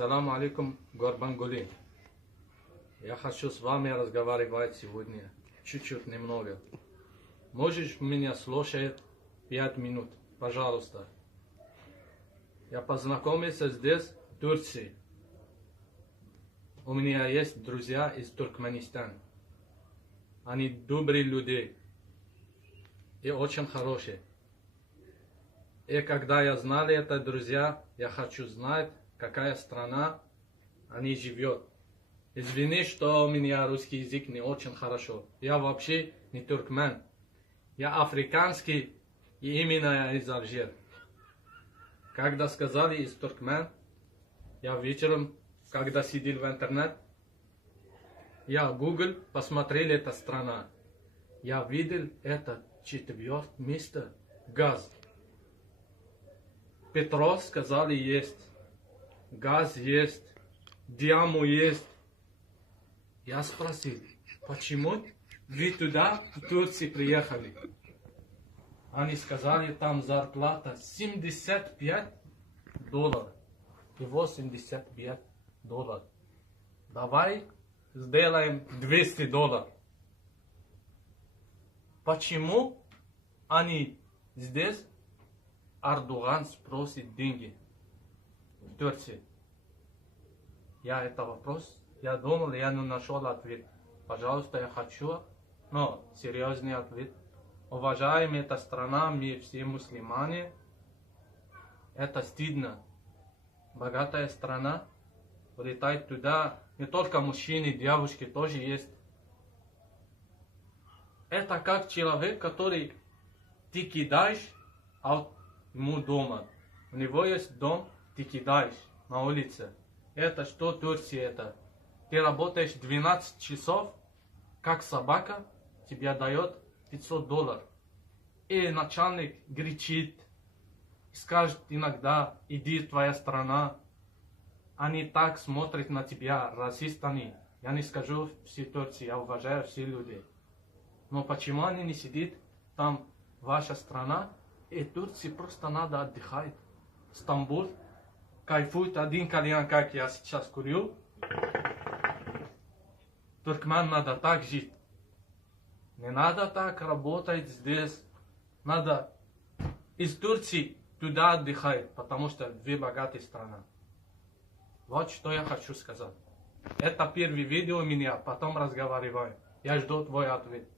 Ассаламу алейкум, Гурбангули. Я хочу с вами разговаривать сегодня. Чуть-чуть, немного. Можешь меня слушать 5 минут? Пожалуйста. Я познакомился здесь, в Турции. У меня есть друзья из Туркменистана. Они добрые люди. И очень хорошие. И когда я знал это, друзья, я хочу знать, какая страна они живет. Извини, что у меня русский язык не очень хорошо. Я вообще не туркмен. Я африканский, и именно из Алжира. Когда сказали из Туркмен, я вечером, когда сидел в интернет, я в Google посмотрел эту страну. Я видел это 4-е место газ. Петров сказали есть. Газ есть. Диаму есть. Я спросил, почему вы туда, в Турцию, приехали? Они сказали, там зарплата $75 и $85. Давай сделаем $200. Почему они здесь, Эрдоган спросит деньги в Турции? Я это вопрос, я думал, я не нашел ответ. Пожалуйста, я хочу, но серьезный ответ. Уважаем эта страна, мы все мусульмане. Это стыдно. Богатая страна. Летать туда, не только мужчины, девушки тоже есть. Это как человек, который ты кидаешь от ему дома. У него есть дом, ты кидаешь на улице. Это что Турция это? Ты работаешь 12 часов, как собака, тебе дает $500. И начальник кричит, скажет иногда, иди в твоя страна. Они так смотрят на тебя, расистами. Я не скажу все Турции, я уважаю все людей. Но почему они не сидят там, ваша страна, и Турции просто надо отдыхать. Стамбул, кайфует один кальян, как я сейчас курю. Туркмен надо так жить. Не надо так работать здесь. Надо из Турции туда отдыхать, потому что вы богатая страна. Вот что я хочу сказать. Это первое видео у меня, потом разговариваем. Я жду твой ответ.